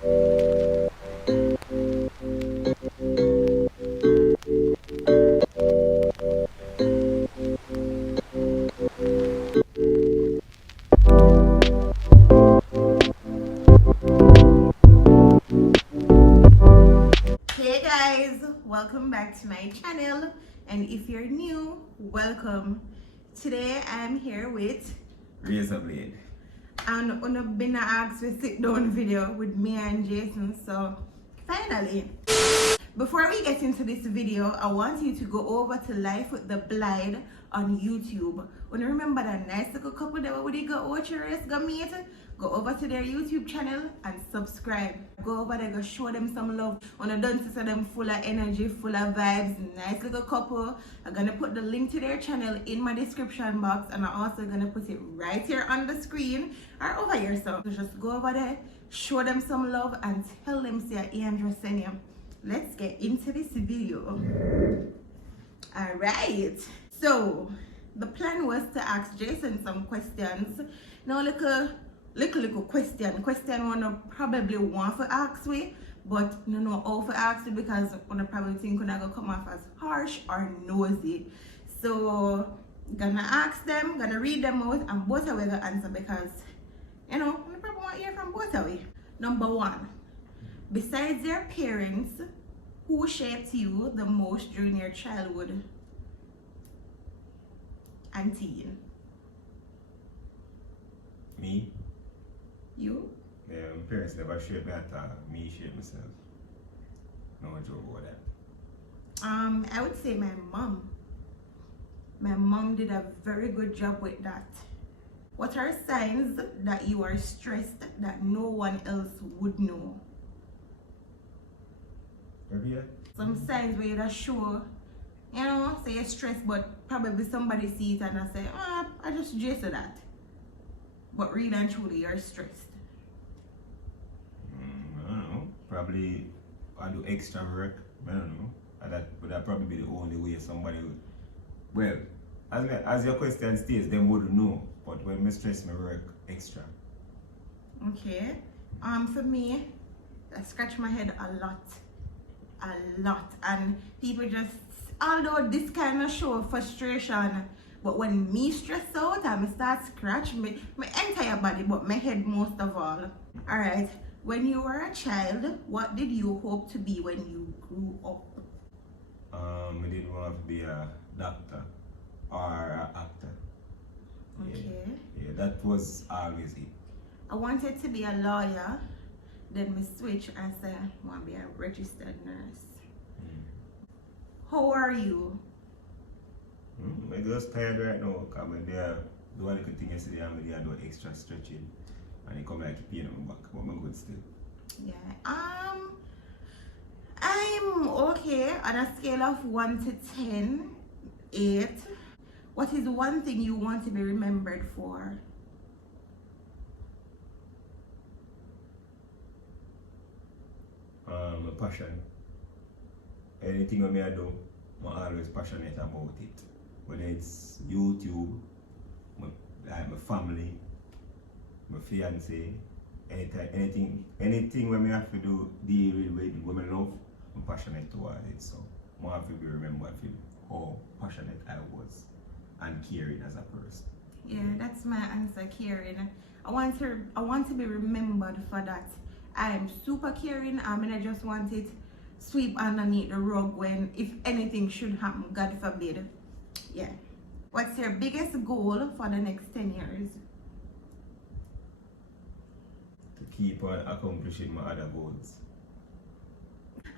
Hey guys, welcome back to my channel, and if you're new, welcome. Today I'm here with Razor blade. and on a been asked to sit down video with me and Jason. So finally, before we get into this video, I want you to go over to Life with the Blind on YouTube. When you remember that nice little couple that we go watch your race go meet, go over to their YouTube channel and subscribe. Go over there, go show them some love. When I done to see them full of energy, full of vibes, nice little couple. I'm gonna put the link to their channel in my description box, and I'm also gonna put it right here on the screen or over here. So just go over there, show them some love, and tell them say Andrew sent you. Let's get into this video. All right, so the plan was to ask Jason some questions. Now little question one probably want to ask me, but you know how to ask it because one probably think when I go come off as harsh or nosy. So gonna ask them, gonna read them out, and both of you will answer because you know I probably want to hear from both of you. Number one, besides your parents, who shaped you the most during your childhood and teen? Me? You? Yeah, my parents never shaped me at all. Me shape myself. No joke about that. I would say my mom. My mom did a very good job with that. What are signs that you are stressed that no one else would know? Maybe yeah. Some signs where you just show, you know, say you're stressed, but probably somebody see it and I say, I just jest to that. But really and truly, you're stressed. I don't know. Probably I do extra work. I don't know. But that probably be the only way somebody would. Well, as your question states, them wouldn't know. But when I stress my work extra. Okay. For me, I scratch my head a lot, and people just, although this kind of show frustration, but when me stress out and I start scratch my entire body, but my head most of all. All right. When you were a child, what did you hope to be when you grew up? I didn't want to be a doctor or an actor. Okay. Yeah, that was always it. I wanted to be a lawyer, then we switch and say I want to be a registered nurse. How are you? I'm just tired right now because I'm there do a little thing yesterday and I'm there do extra stretching and it come like a pain on my back, but I'm good still. Yeah. I'm okay on a scale of 1 to 10, 8. What is one thing you want to be remembered for? My passion. Anything I do, I'm always passionate about it. Whether it's YouTube, my family, my fiancé, anything when I have to do deal with what I love, I'm passionate towards it. So I have to be remembered for how passionate I was and caring as a person. Yeah, that's my answer, caring. I want to be remembered for that. I am super caring. And I just want it sweep underneath the rug when if anything should happen, God forbid. Yeah. What's your biggest goal for the next 10 years? To keep on accomplishing my other goals.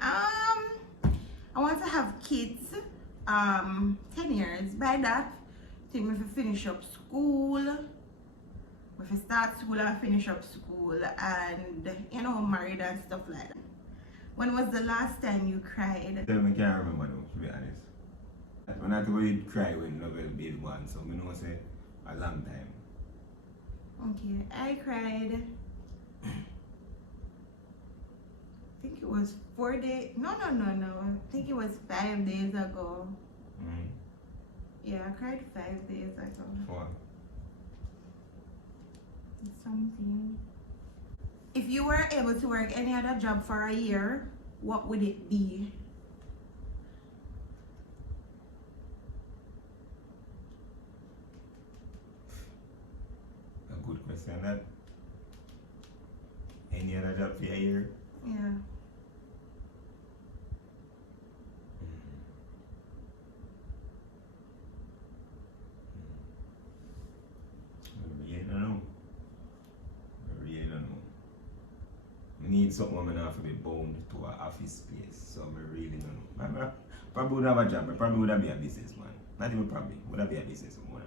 I want to have kids 10 years. By that, I think if I finish up school, if I start school and finish up school and you know married and stuff like that. When was the last time you cried? I can't remember now, to be honest. When I really cry when Novel baby born, so I know say a long time. Okay, I cried. I think it was 4 days. No. I think it was 5 days ago. Yeah, I cried 5 days ago. For? Something. If you were able to work any other job for a year, what would it be? A good question. That any other job for a year? Yeah. I really don't know. I really don't know. I need something where I have to be bound to an office space. So I really don't know. I probably would have a job. I probably would have be a businessman. Not even probably. Would have be a businessman.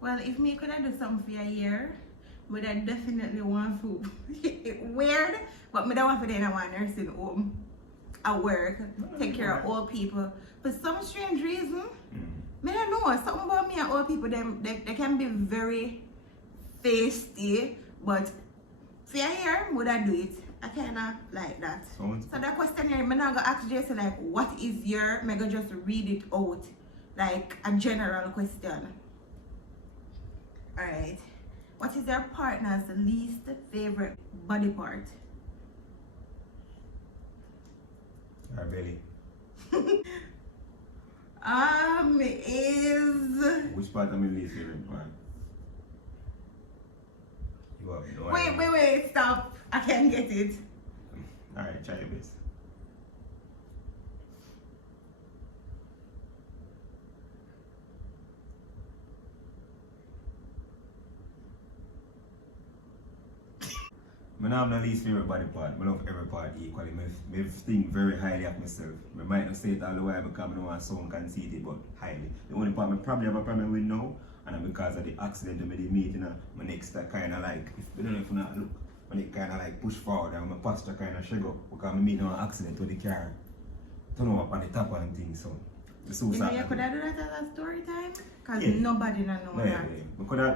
Well, if me could do something for a year, would I definitely want to. Weird, but me don't want to be in a nursing home. I work, take care of old people. For some strange reason, me don't know. Something about me and old people, they can be very feisty, but for a year, would I do it? I kind of like that. So that question here, I'm not going to ask Jason, like, what is your, I'm going to just read it out, like a general question. Alright. What is your partner's least favorite body part? Our belly. Is... Which part of my least favorite part? You have no idea. Wait, stop. I can't get it. Alright, try your best. I don't have the least favorite body part. I love every part equally. I think very highly of myself. I might not say it all the while because I don't want to sound conceited, but highly. The only part I probably have a problem with now, and because of the accident I did meet, my neck start kind of like, I don't know if you not look, my neck kind of like push forward and my posture kind of shake up because I meet an accident with the car. Turn up on the top and things, so. You know you could have done that as a story time? Because nobody know that. Yeah.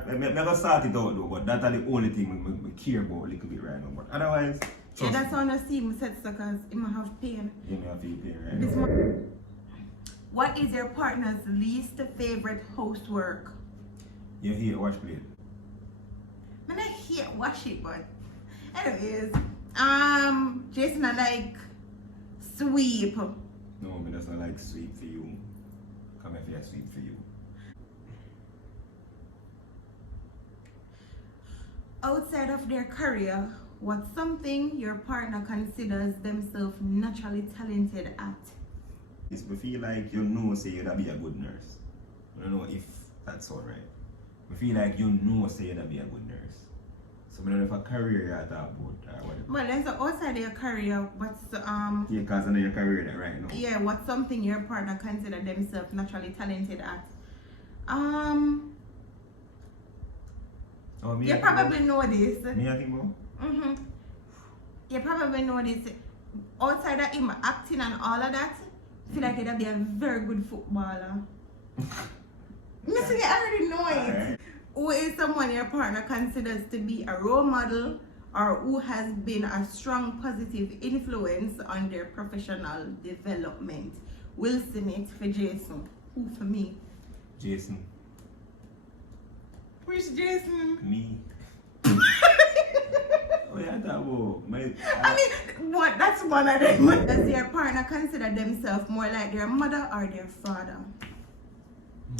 I never start it out though, but that's the only thing I care about a little bit right now. But otherwise... Yeah, that's how I see him said so because he might have pain. Yeah, I have pain right now. What is your partner's least favorite housework? You hate wash plate? I don't hate wash it, but... Anyways, Jason, I like sweep. No, I doesn't like sweep for you. Come here for a sweep for you. Outside of their career, what's something your partner considers themselves naturally talented at? It's I feel like you know say you'd be a good nurse. I don't know if that's alright. I feel like you know say you'd be a good nurse. So I don't know if a career you're at about or whatever. Well, then so outside your career, what's Yeah, because I know your career that right now. Yeah, what's something your partner consider themselves naturally talented at? Oh, you probably know this. Me I think more? You probably know this. Outside of him acting and all of that, I feel like he'd be a very good footballer. Listen, you already know it. Right. Who is someone your partner considers to be a role model or who has been a strong positive influence on their professional development? Will Smith for Jason. Who for me? Jason. Which Jason? Me. Oh yeah, that will. I mean, what? That's one of them. Does your partner consider themselves more like their mother or their father?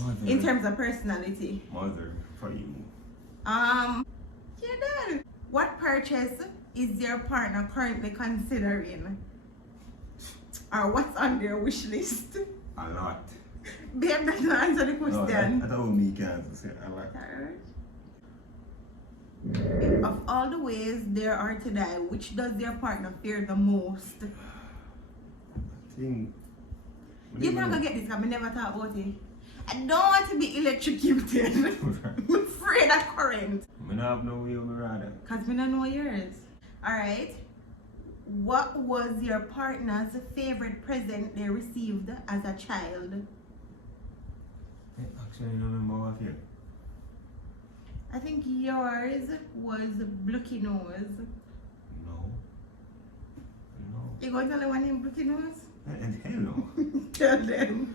Mother. In terms of personality. Mother for you. You're done. What purchase is your partner currently considering? Or what's on their wish list? A lot. Babe, that's not answer the question. No, I thought me can say a lot. Of all the ways there are to die, which does your partner fear the most? I think. You're not gonna get this because I never thought about it. I don't want to be electrocuted. I'm afraid of current. I don't have no way on my radar. Because I don't know yours. Alright. What was your partner's favorite present they received as a child? Actually, I don't remember what I feel. I think yours was Blicky Nose. No. You going to tell them name Blicky Nose? Hell no. Tell them.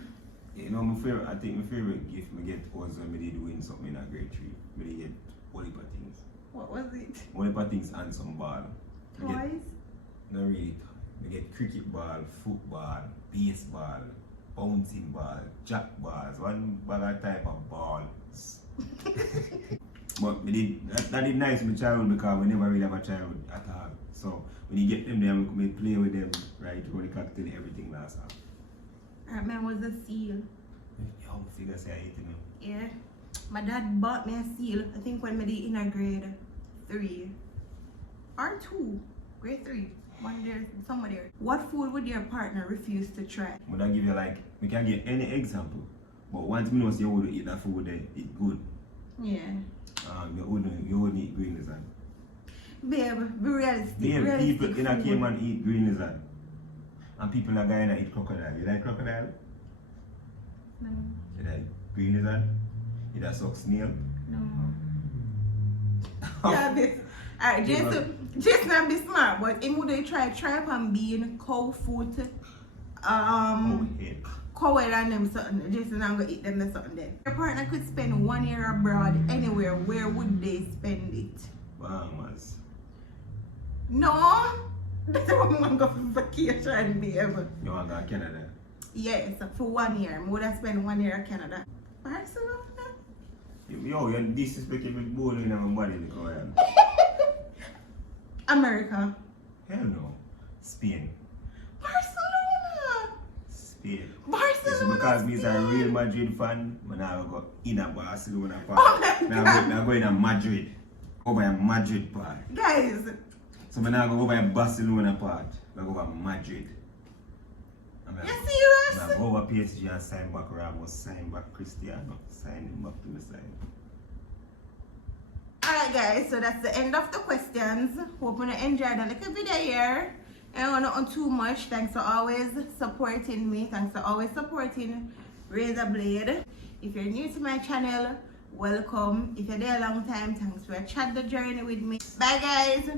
You know, I think my favorite gift I get was when I did win something in a grade 3. I did get all heap of things. What was it? One of the things and some ball. Toys? No really. We get cricket ball, football, baseball, bouncing ball, jack balls, one ball at a type of balls. But that is nice with childhood because we never really have a childhood at all. So when you get them there, we play with them, right? When the cocktail, everything lasts off. I remember was a seal. Young figure say I hate him. Yeah. My dad bought me a seal, I think when I did in a grade 3 or 2. Grade 3. One there, somewhere there. What food would your partner refuse to try? Would I give you like, we can get any example. But once we know you would eat that food, then it's good. Yeah. You wouldn't eat green lizard. Babe, be realistic. Babe, realistic people in a food. Cayman eat green lizard. And people in Guyana eat crocodile. You like crocodile? No. You like green lizard? You like suck snail? No. Yeah, this. Alright, Jason not be smart, but him would try tripe and bean, cow foot, Oh, heck. cow head and them something. Jason not gonna eat them the something then. Your partner could spend 1 year abroad anywhere, where would they spend it? Bahamas. No! That's what I want to go for vacation, babe. You want to go to Canada? Yes, for 1 year. I would have spent 1 year in Canada. Barcelona? Yo, you're disrespecting with bowling in my body. America. Hell no. Spain. Barcelona! Spain. Barcelona! It's because me is a Real Madrid fan, but now I go in a Barcelona part. Oh my God. Now I go in a Madrid. Over a Madrid part. Guys, So I now go over a Barcelona part. I go over Madrid. you serious? I go over PSG and sign back Ramos, sign back Cristiano, sign him back to the side. Alright guys, so that's the end of the questions. Hope you enjoyed the little video here. I don't want too much. Thanks for always supporting me. Thanks for always supporting Razor Blade. If you're new to my channel, welcome. If you're there a long time, thanks for chat the journey with me. Bye guys.